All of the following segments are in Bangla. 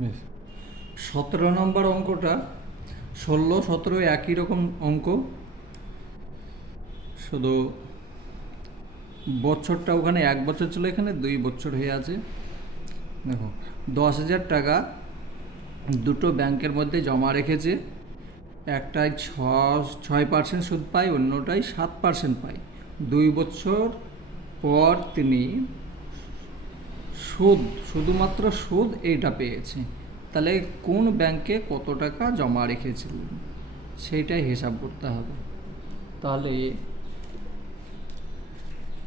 বেশ। 17 নম্বর অঙ্কটা, 16, 17 একই রকম অঙ্ক, শুধু বছরটা ওখানে 1 বছর ছিল, এখানে 2 বছর হয়ে আছে। দেখো, 10,000 টাকা দুটো ব্যাংকের মধ্যে জমা রেখেছে। একটায় 6% সুদ পায়, অন্যটায় 7% পায়। 2 বছর পর তিনি সুদ, শুধুমাত্র সুদ এইটা পেয়েছে। তাহলে কোন ব্যাংকে কত টাকা জমা রেখেছিলেন সেইটাই হিসাব করতে হবে। তাহলে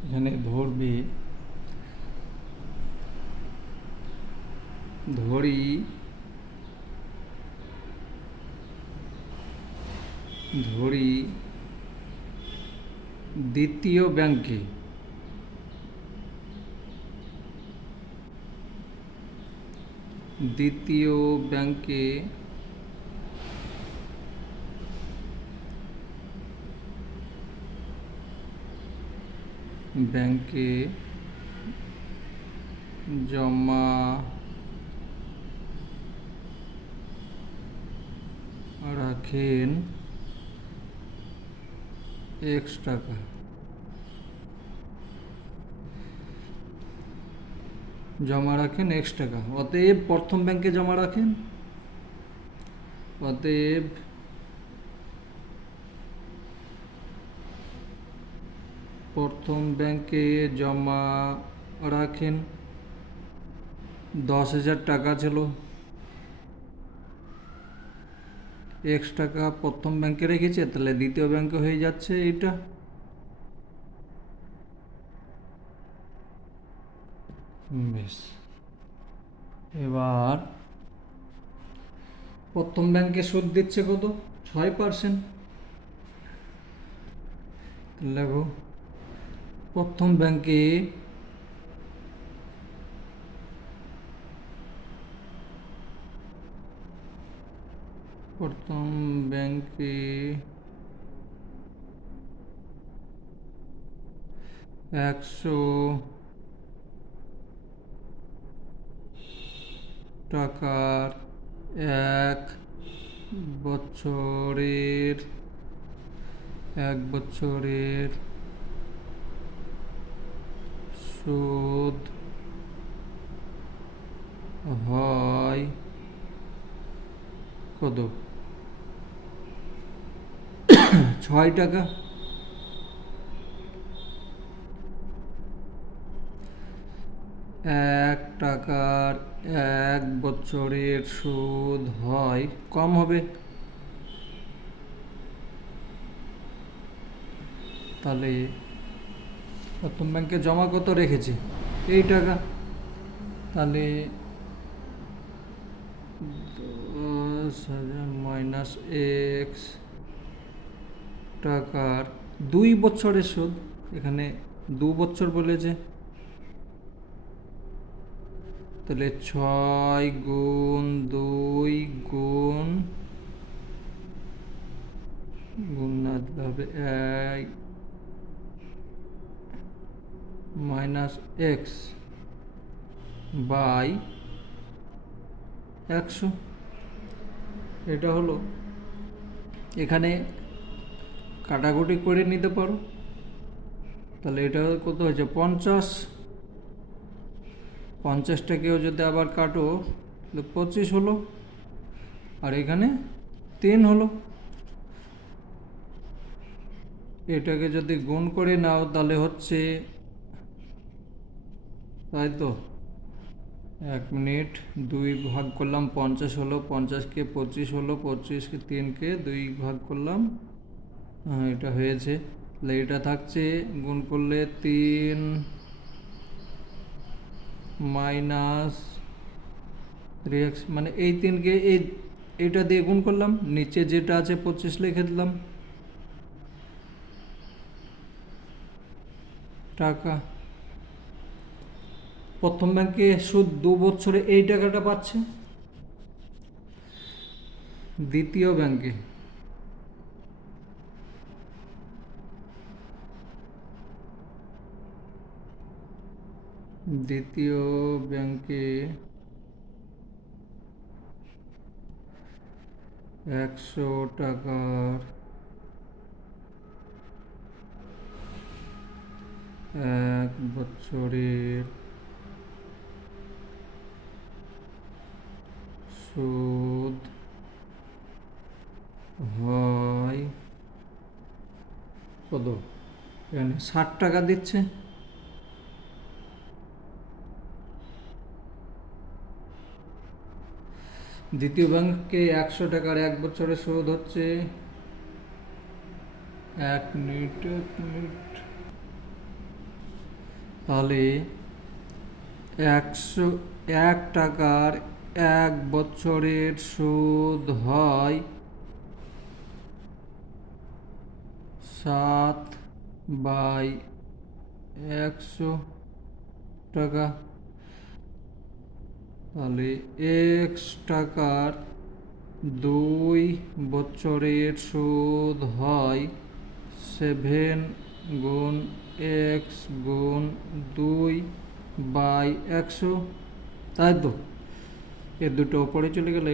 এখানে ধরবে, ধরি ধরি দ্বিতীয় ব্যাংকে দ্বিতীয় ব্যাংকে ব্যাংকে জমা রাখেন X টাকা। জমা রাখেন X টাকা। অতএব প্রথম ব্যাংকে জমা রাখেন, অতএব প্রথম ব্যাংকে জমা রাখেন 10,000 টাকা ছিল। X টাকা প্রথম ব্যাংকে রেখেছে, তাহলে দ্বিতীয় ব্যাংকে হয়ে যাচ্ছে এইটা। বেশ, এবার প্রথম ব্যাংকে সুদ দিচ্ছে কত? 6%। দেখো, প্রথম ব্যাংকে প্রথম ব্যাংকে 100 টাকার 1 বছরের সুদ হয় কত? 6 টাকা। 1 টাকার 1 বছরের সুদ হয়, কম হবে। তাহলে প্রথম ব্যাংকে জমা কত রেখেছে? এই টাকা। তাহলে 10,000 মাইনাস X টাকার 2 বছরের সুদ, এখানে 2 বছর বলেছে, তাহলে 6 গুণ 2 গুণ না দিতে হবে মাইনাস এক্স বাই 100। এটা হলো, এখানে কাটাকুটি করে নিতে পারো। তাহলে এটা কত হয়েছে? 50। 50টাকেও যদি আবার কাটো তাহলে 25 হলো, আর এখানে 3 হলো। এটাকে যদি গুণ করে নাও তাহলে হচ্ছে, তাই তো, 1 মিনিট, 2 ভাগ করলাম 50 হলো, 50কে 25 হলো, 25কে 3কে 2 ভাগ করলাম, হ্যাঁ এটা হয়েছে। তাহলে এটা থাকছে, গুণ করলে 3 মাইনাস 3x, মানে এই 3কে এইটা দিয়ে গুণ করলাম, নিচে যেটা আছে 25 লিখে দিলাম টাকা। প্রথম ব্যাংকে সুদ 2 বছরে এই টাকাটা পাচ্ছে। দ্বিতীয় ব্যাংকে দ্বিতীয় ব্যাংকে 100 টাকার এক বছরের সুদ হয় কত? এখানে 60 টাকা দিচ্ছে। দ্বিতীয় ব্যাংকে 100 টাকার এক বছরের সুদ হচ্ছে, 1 মিনিট তাহলে 101 টাকার এক বছরের সুদ হয় 7/100 টাকা। তাহলে টাকার 2 বছরের সুদ হয় 7 গুণ x গুণ 2/100, তাই তো? এ দুটো ওপরে চলে গেল,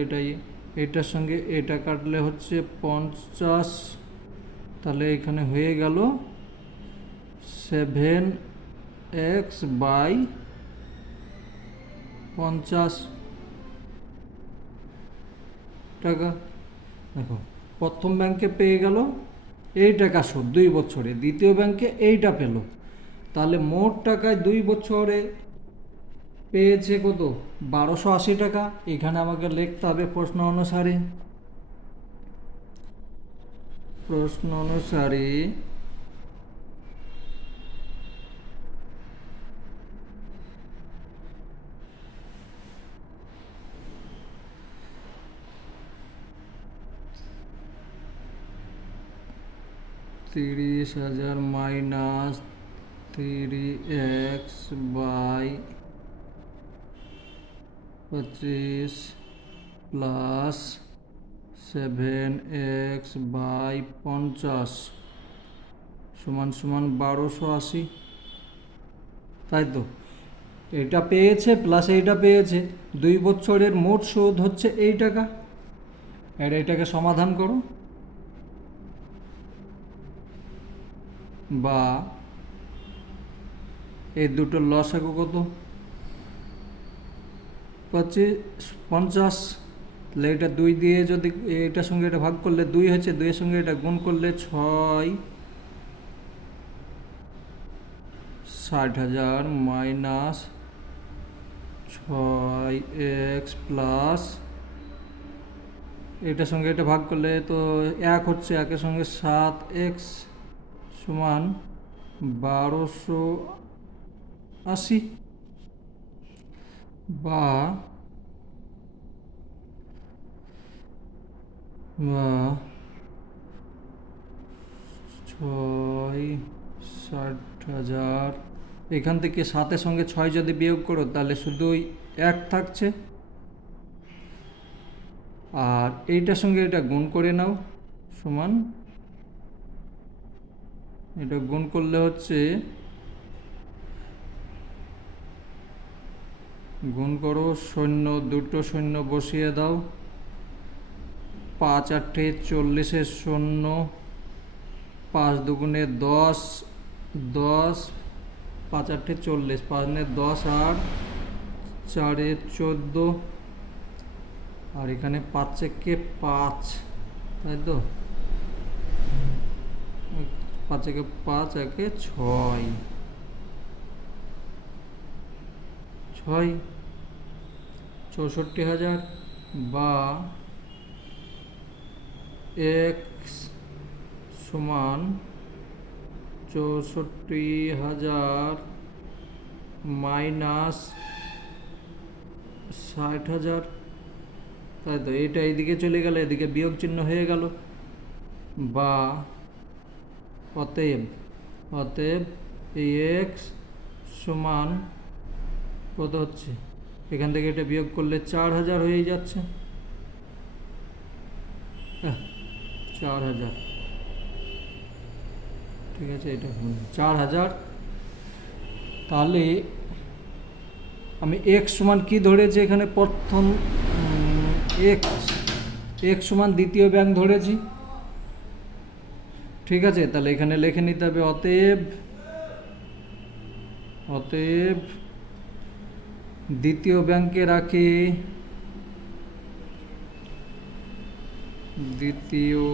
এটার সঙ্গে এটা কাটলে হচ্ছে 50, তাহলে এখানে হয়ে গেল 7x/50 টাকা। দেখো, প্রথম ব্যাংকে পেয়ে গেল এই টাকা সুদ 2 বছরে, দ্বিতীয় ব্যাংকে এইটা পেল, তাহলে মোট টাকায় 2 বছরে পেয়েছে কত? 1280 টাকা। এখানে আমাকে লিখতে হবে প্রশ্ন অনুসারে 30,000 মাইনাস 3x/25 প্লাস 7x/50 সমান সমান 1280, তাই তো? এটা পেয়েছে প্লাস এইটা পেয়েছে, 2 বছরের মোট সুদ হচ্ছে এই টাকা। আর এটাকে সমাধান করো, বা এই দুটোর লসাগু কত? 50। তাহলে এটা 2 দিয়ে যদি এটার সঙ্গে এটা ভাগ করলে 2 হচ্ছে, 2-এর সঙ্গে এটা গুণ করলে 6, 60,000 মাইনাস 6x প্লাস এটার সঙ্গে এটা ভাগ করলে তো 1 হচ্ছে, 1-এর সঙ্গে 7x সমান 1280, বা 60,000। এখান থেকে 7-এর সঙ্গে 6 যদি বিয়োগ করো তাহলে শুধুই 1 থাকছে, আর এইটার সঙ্গে এটা গুণ করে নাও, সমান এটা গুণ করলে হচ্ছে, গুণ করো, দুটো শূন্য বসিয়ে দাও, 5-8 40-এর 0, 5 দুগুণে 10, 10, 5-8 40, 5 10 আর 4 14, আর এখানে 5-একে 5, তাই তো? 5-একে 5, 1-এ 6, 64,000, বা x সমান 64,000 মাইনাস 60,000, তাই তো? এটা এইদিকে চলে গেল, এদিকে বিয়োগ চিহ্ন হয়ে গেল, বা অতএব এই x সমান কত হচ্ছে? এখান থেকে এটা বিয়োগ করলে 4,000 হয়ে যাচ্ছে, 4,000, ঠিক আছে? এটা 4,000। তাহলে আমি x সমান কি ধরেছি এখানে? প্রথম x x সমান দ্বিতীয় ব্যাংক ধরেছি, ঠিক আছে। তাহলে এখানে লিখে নিতে হবে অতএব অতএব দ্বিতীয় ব্যাংকে রাখি দ্বিতীয়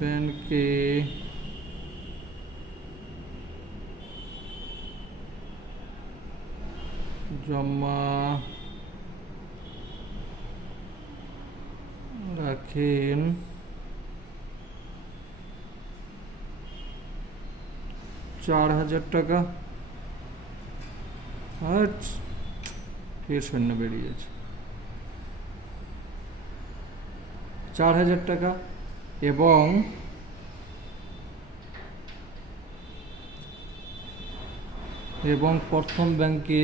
ব্যাংকে জমা রাখেন 4,000 টাকা। আর ফের শূন্য বেরিয়ে যাচ্ছে, 4,000 টাকা। এবং প্রথম ব্যাংকে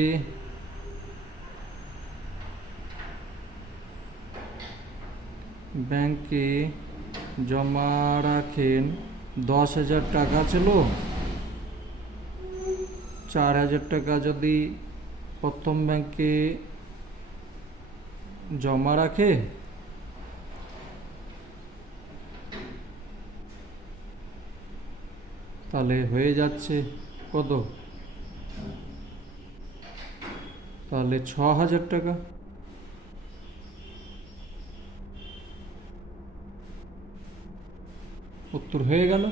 জমা রাখেন 10,000 টাকা ছিল। 4,000 টাকা যদি প্রথম ব্যাংকে জমা রাখে তাহলে হয়ে যাচ্ছে কত, তাহলে 6,000 টাকা। উত্তর হয়ে গেল।